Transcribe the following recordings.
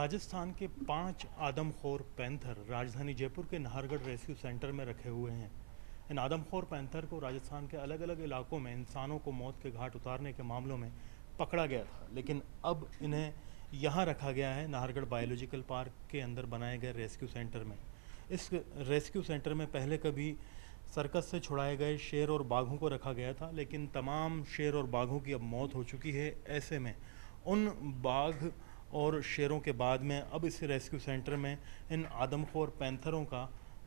राजस्थान के 5 आदमखोर पैंथर राजधानी जयपुर के नाहरगढ़ रेस्क्यू सेंटर में रखे हुए हैं। इन आदमखोर पैंथर को राजस्थान के अलग अलग इलाकों में इंसानों को मौत के घाट उतारने के मामलों में पकड़ा गया था, लेकिन अब इन्हें यहाँ रखा गया है नाहरगढ़ बायोलॉजिकल पार्क के अंदर बनाए गए रेस्क्यू सेंटर में। इस रेस्क्यू सेंटर में पहले कभी सर्कस से छुड़ाए गए शेर और बाघों को रखा गया था, लेकिन तमाम शेर और बाघों की अब मौत हो चुकी है। ऐसे में उन बाघ और शेरों के बाद में अब इस रेस्क्यू सेंटर में इन आदमखोर पैंथरों का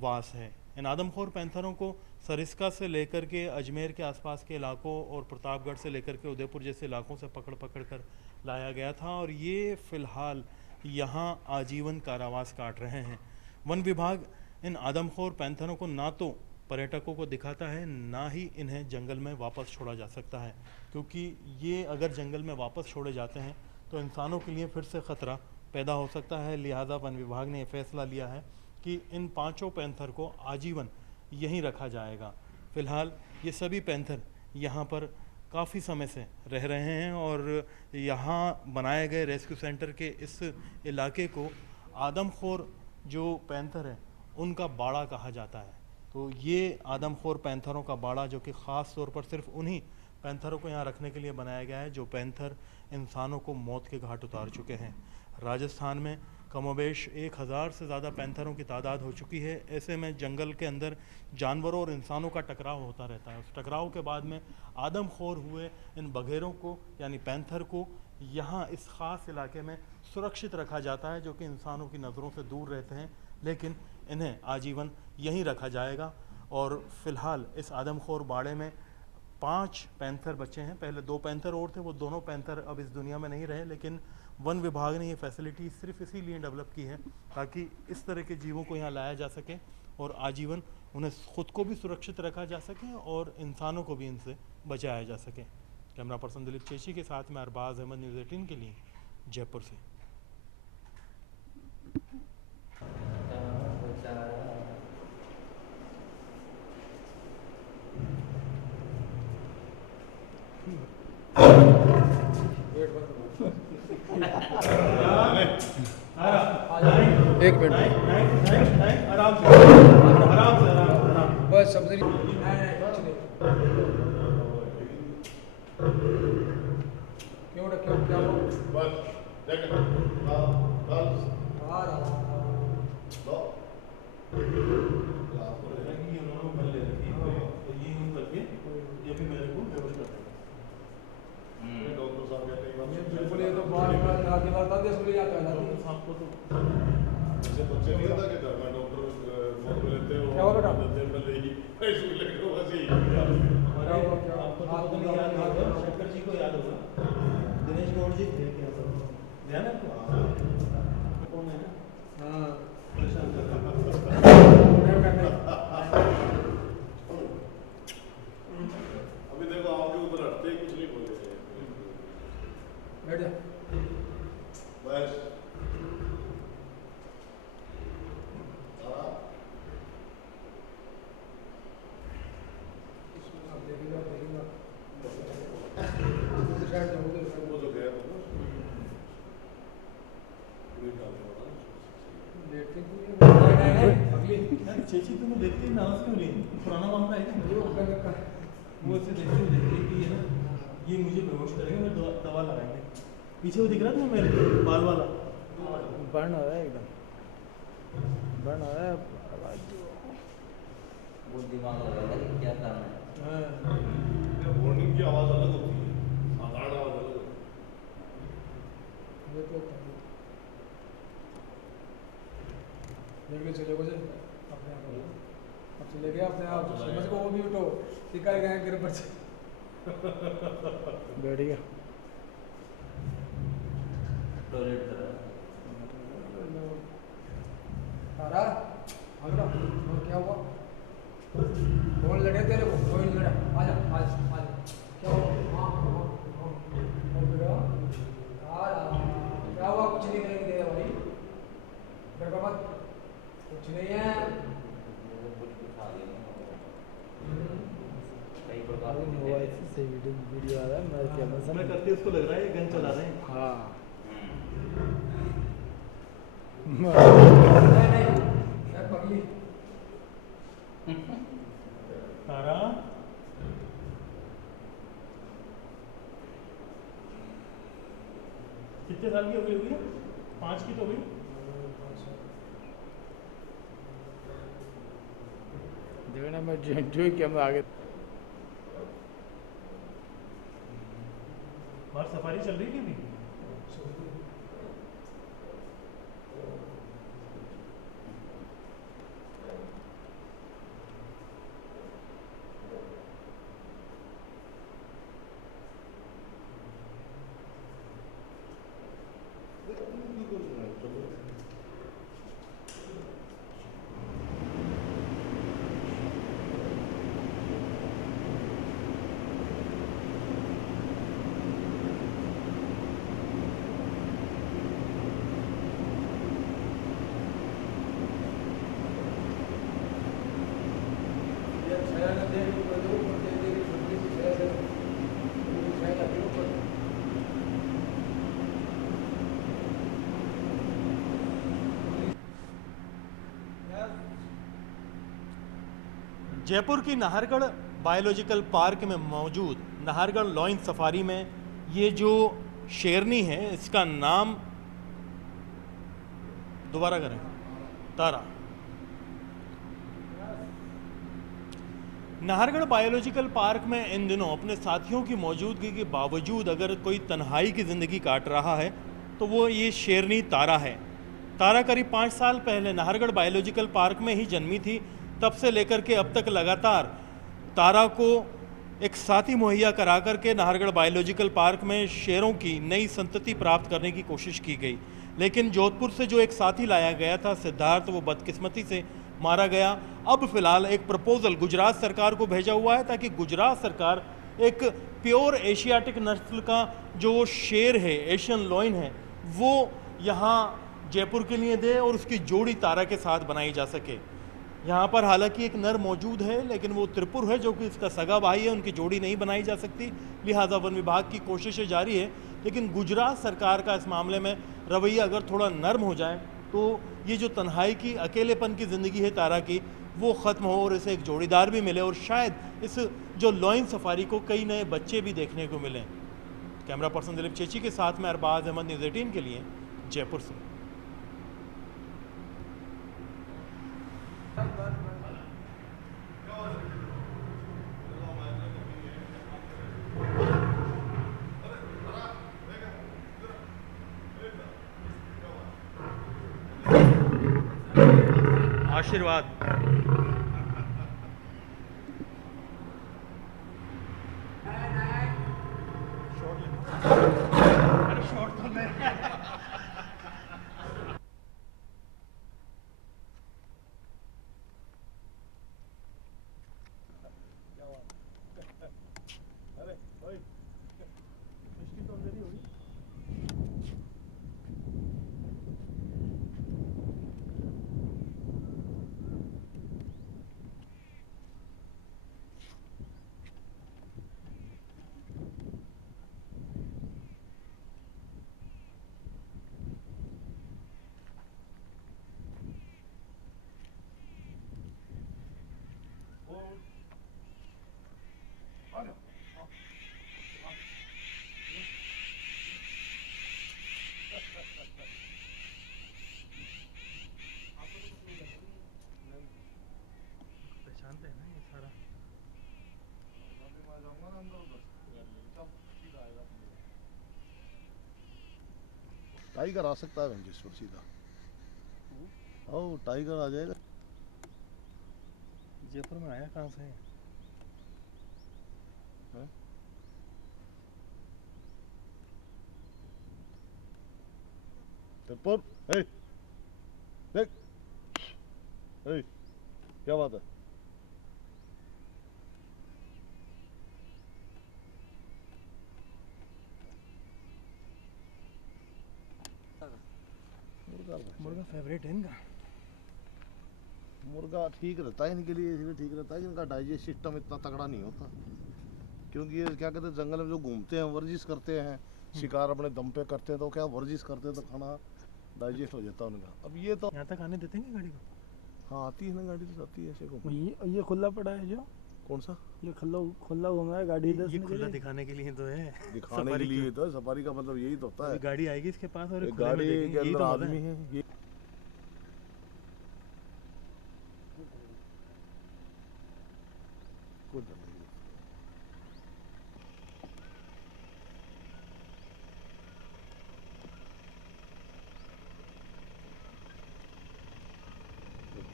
वास है। इन आदमखोर पैंथरों को सरिस्का से लेकर के अजमेर के आसपास के इलाकों और प्रतापगढ़ से लेकर के उदयपुर जैसे इलाकों से पकड़ पकड़ कर लाया गया था और ये फ़िलहाल यहाँ आजीवन कारावास काट रहे हैं। वन विभाग इन आदमखोर पैंथरों को ना तो पर्यटकों को दिखाता है, ना ही इन्हें जंगल में वापस छोड़ा जा सकता है, क्योंकि ये अगर जंगल में वापस छोड़े जाते हैं तो इंसानों के लिए फिर से ख़तरा पैदा हो सकता है। लिहाजा वन विभाग ने यह फैसला लिया है कि इन 5 पैंथर को आजीवन यहीं रखा जाएगा। फ़िलहाल ये सभी पैंथर यहाँ पर काफ़ी समय से रह रहे हैं और यहाँ बनाए गए रेस्क्यू सेंटर के इस इलाके को आदमखोर जो पैंथर है उनका बाड़ा कहा जाता है। तो ये आदमखोर पैंथरों का बाड़ा, जो कि ख़ास तौर पर सिर्फ उन्हीं पैंथरों को यहाँ रखने के लिए बनाया गया है जो पैंथर इंसानों को मौत के घाट उतार चुके हैं। राजस्थान में कमोबेश 1000 से ज़्यादा पैंथरों की तादाद हो चुकी है। ऐसे में जंगल के अंदर जानवरों और इंसानों का टकराव होता रहता है। उस टकराव के बाद में आदमखोर हुए इन बघेरों को यानी पैंथर को यहाँ इस ख़ास इलाके में सुरक्षित रखा जाता है, जो कि इंसानों की नज़रों से दूर रहते हैं, लेकिन इन्हें आजीवन यहीं रखा जाएगा। और फ़िलहाल इस आदमखोर बाड़े में 5 पैंथर बचे हैं। पहले 2 पैंथर और थे, वो दोनों पैंथर अब इस दुनिया में नहीं रहे, लेकिन वन विभाग ने ये फैसिलिटी सिर्फ इसीलिए डेवलप की है ताकि इस तरह के जीवों को यहाँ लाया जा सके और आजीवन उन्हें खुद को भी सुरक्षित रखा जा सके और इंसानों को भी इनसे बचाया जा सके। कैमरा पर्सन दिलीप चेची के साथ में अरबाज अहमद, न्यूज़ 18 के लिए जयपुर से। एक मिनट आराम से बस सब्जी क्यों रखे क्या हो बस ये भी मेरे को व्यवस्था डॉक्टर साहब कहते हैं बिल्कुल, ये तो बार आगे आता है इसलिए आता है डॉक्टर साहब को तो जैसे बच्चे नहीं होता कि घर में डॉक्टर बहुत लेते हो क्या हो बेटा पहले ही ऐसे लगे हो वैसे ही आपको तो नहीं याद होगा, शंकर जी को याद होगा, दिनेश गौड़ जी थे क्या सब ध्यान है आपको? कौन है ना? हाँ, अभी देखो आपके ऊपर हटते ही कुछ नहीं बोल रहे। बैठ जा बस वो तो गया चेची तुम्हें देखते ही नाराज क्यों नहीं? पुराना मामला है क्या? वो इसे देखते हुए कि है ना, ये मुझे बेहोश करेंगे, मैं दवा लगाएंगे। पीछे वो दिख रहा था मेरे बाल वाला बर्न हो रहा है, एकदम बर्न हो रहा है। वो दिमाग लगा था कि क्या करना है। वार्निंग की आवाज़ अलग होती है, साधारण आवाज़ अलग होती है। चले बजे अपने आप अब चले गए अपने आप समझ को वो भी उठो टिका गए गिर पर बैठ गया टॉयलेट कर रहा और क्या हुआ? कौन लड़े तेरे को? कोई नहीं लड़ा। आजा आजा आजा क्या हुआ? क्या हुआ? कुछ नहीं करेंगे तेरे भाई, डर मत, कुछ नहीं है। मोबाइल से वीडियो आ रहा है, मैं कैमरा मैं करके उसको लग रहा है ये गन चला रहे हैं। हाँ नहीं मैं पगली तारा कितने साल की हो गई हुई है? 5 की तो हुई। देखना मैं जो कि हम आगे बाहर सफारी चल रही थी अभी। जयपुर की नाहरगढ़ बायोलॉजिकल पार्क में मौजूद नाहरगढ़ लॉइन सफारी में ये जो शेरनी है इसका नाम दोबारा करें, तारा। नाहरगढ़ बायोलॉजिकल पार्क में इन दिनों अपने साथियों की मौजूदगी के बावजूद अगर कोई तन्हाई की ज़िंदगी काट रहा है तो वो ये शेरनी तारा है। तारा करीब 5 साल पहले नाहरगढ़ बायोलॉजिकल पार्क में ही जन्मी थी। तब से लेकर के अब तक लगातार तारा को एक साथी मुहैया करा करके नाहरगढ़ बायोलॉजिकल पार्क में शेरों की नई संतति प्राप्त करने की कोशिश की गई, लेकिन जोधपुर से जो एक साथी लाया गया था सिद्धार्थ, वो बदकिस्मती से मारा गया। अब फिलहाल एक प्रपोजल गुजरात सरकार को भेजा हुआ है ताकि गुजरात सरकार एक प्योर एशियाटिक नस्ल का जो शेर है, एशियन लॉइन है, वो यहाँ जयपुर के लिए दे और उसकी जोड़ी तारा के साथ बनाई जा सके। यहाँ पर हालांकि एक नर मौजूद है लेकिन वो त्रिपुर है जो कि इसका सगा भाई है, उनकी जोड़ी नहीं बनाई जा सकती, लिहाजा वन विभाग की कोशिशें जारी है। लेकिन गुजरात सरकार का इस मामले में रवैया अगर थोड़ा नर्म हो जाए तो ये जो तन्हाई की, अकेलेपन की ज़िंदगी है तारा की, वो ख़त्म हो और इसे एक जोड़ीदार भी मिले और शायद इस जो लॉइन सफारी को कई नए बच्चे भी देखने को मिलें। कैमरा पर्सन दिलीप चेची के साथ में अरबाज अहमद, न्यूज़ 18 के लिए जयपुर से। आशीर्वाद। शॉट तो मैं पहचानते हैं ना ये सारा। टाइगर आ सकता है जिस पर सीधा। ओ टाइगर आ जाएगा। जयपुर में आया कहाँ से है? त्रिपुर, देख, क्या बात है? मुर्गा फेवरेट है इनका। मुर्गा ठीक रहता है इनके लिए, इसलिए ठीक रहता है कि इनका डाइजेस्ट सिस्टम इतना तगड़ा नहीं होता, क्योंकि ये क्या कहते हैं जंगल में जो घूमते हैं, वर्जिश करते हैं, शिकार अपने दम पे करते हैं, तो क्या वर्जिश करते हैं तो खाना डाइजेस्ट हो जाता है उनका। अब ये तो यहाँ तक आने देते हैं गाड़ी को? हाँ आती है ना गाड़ी, तो आती है ऐसे को। ये खुला पड़ा है जो, कौन सा? ये खुला घूम रहा है गाड़ी इधर ये से खुला निकली। दिखाने के लिए तो है, दिखाने के सफारी लिए तो सफारी का मतलब यही तो होता है। गाड़ी आएगी इसके पास और एक खुले में गाड़ी देखेंगे, के यही अंदर तो मजा आदमी है। है ये। कोई डर नहीं।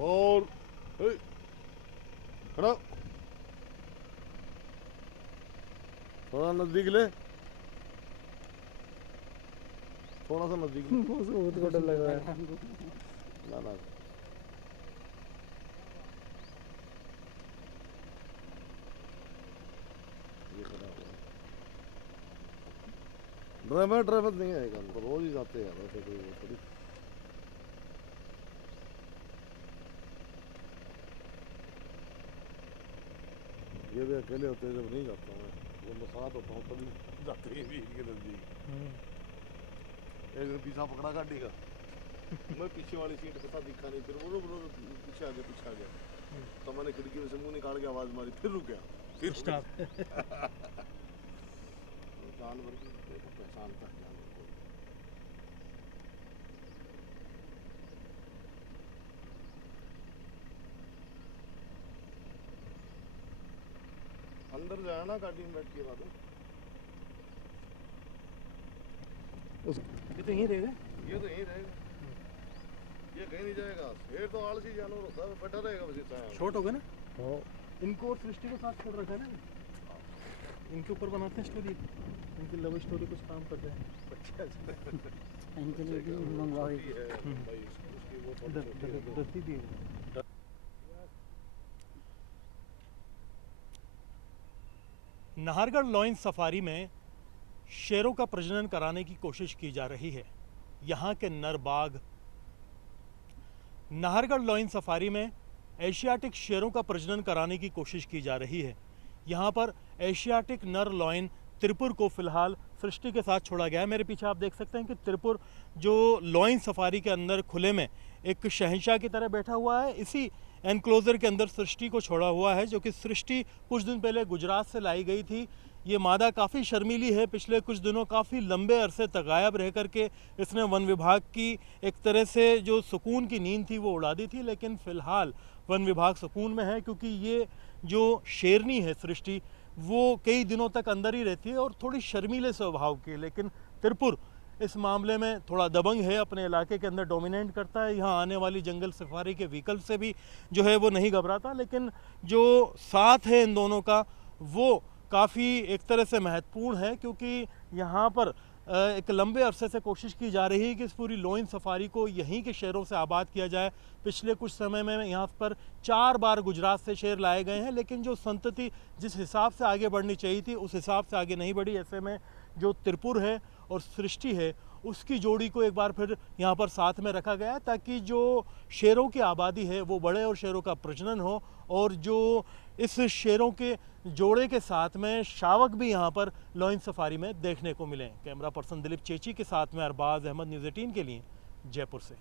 और ए, खड़ा, थोड़ा नजदीक ले, थोड़ा सा नजदीक ले। बहुत डर लग रहा है। ना ना ये खड़ा हुआ है। ड्राइवर नहीं आएगा, उनको रोज ही जाते हैं वैसे कोई वो थोड़ी। ये भी अकेले होते हैं जब नहीं जाता हूँ मैं, वो साथ होता हूँ तभी जाते हैं भी इनके नजदीक। एक दिन पीछा पकड़ा गाड़ी का, मैं पीछे वाली सीट पे था, दिखा नहीं, फिर वो पीछे आ गया, तो मैंने खिड़की में से मुंह निकाल के आवाज मारी, फिर रुक गया, फिर स्टॉप। जानवर की देखो पहचान तक जानवर को। अंदर जाए ना गाड़ी में बैठ के बाद ये तो यहीं रहेगा। ये तो यहीं रहेगा, ये कहीं नहीं जाएगा। शेर तो आलसी जानवर होता है, बैठा रहेगा बस इतना। शॉर्ट होगा ना इनको, और सृष्टि को साथ छोड़ रखा है ना, इनके ऊपर बनाते हैं स्टोरी, इनकी लव स्टोरी कुछ काम करते हैं। इनके लिए भी मंगवाई। दस्ती भी है। नाहरगढ़ लॉयन सफारी में शेरों का प्रजनन कराने की कोशिश की जा रही है। यहाँ के नर बाघ, नाहरगढ़ लॉयन सफारी में एशियाटिक शेरों का प्रजनन कराने की कोशिश की जा रही है। यहाँ पर एशियाटिक नर लॉयन त्रिपुर को फिलहाल सृष्टि के साथ छोड़ा गया है। मेरे पीछे आप देख सकते हैं कि त्रिपुर जो लॉयन सफारी के अंदर खुले में एक शहंशाह की तरह बैठा हुआ है, इसी एनक्लोजर के अंदर सृष्टि को छोड़ा हुआ है, जो कि सृष्टि कुछ दिन पहले गुजरात से लाई गई थी। ये मादा काफ़ी शर्मीली है, पिछले कुछ दिनों काफ़ी लंबे अरसे तक गायब रह करके इसने वन विभाग की एक तरह से जो सुकून की नींद थी वो उड़ा दी थी, लेकिन फ़िलहाल वन विभाग सुकून में है, क्योंकि ये जो शेरनी है सृष्टि वो कई दिनों तक अंदर ही रहती है और थोड़ी शर्मीले स्वभाव की है। लेकिन त्रिपुर इस मामले में थोड़ा दबंग है, अपने इलाके के अंदर डोमिनेट करता है। यहाँ आने वाली जंगल सफारी के व्हीकल से भी जो है वो नहीं घबराता, लेकिन जो साथ है इन दोनों का वो काफ़ी एक तरह से महत्वपूर्ण है, क्योंकि यहाँ पर एक लंबे अरसे से कोशिश की जा रही है कि इस पूरी लॉयन सफारी को यहीं के शेरों से आबाद किया जाए। पिछले कुछ समय में यहाँ पर 4 बार गुजरात से शेर लाए गए हैं, लेकिन जो संतति जिस हिसाब से आगे बढ़नी चाहिए थी उस हिसाब से आगे नहीं बढ़ी। ऐसे में जो त्रिपुर है और सृष्टि है उसकी जोड़ी को एक बार फिर यहाँ पर साथ में रखा गया है, ताकि जो शेरों की आबादी है वो बढ़े और शेरों का प्रजनन हो, और जो इस शेरों के जोड़े के साथ में शावक भी यहाँ पर लॉयन सफारी में देखने को मिले। कैमरा पर्सन दिलीप चेची के साथ में अरबाज अहमद, न्यूज़ 18 के लिए जयपुर से।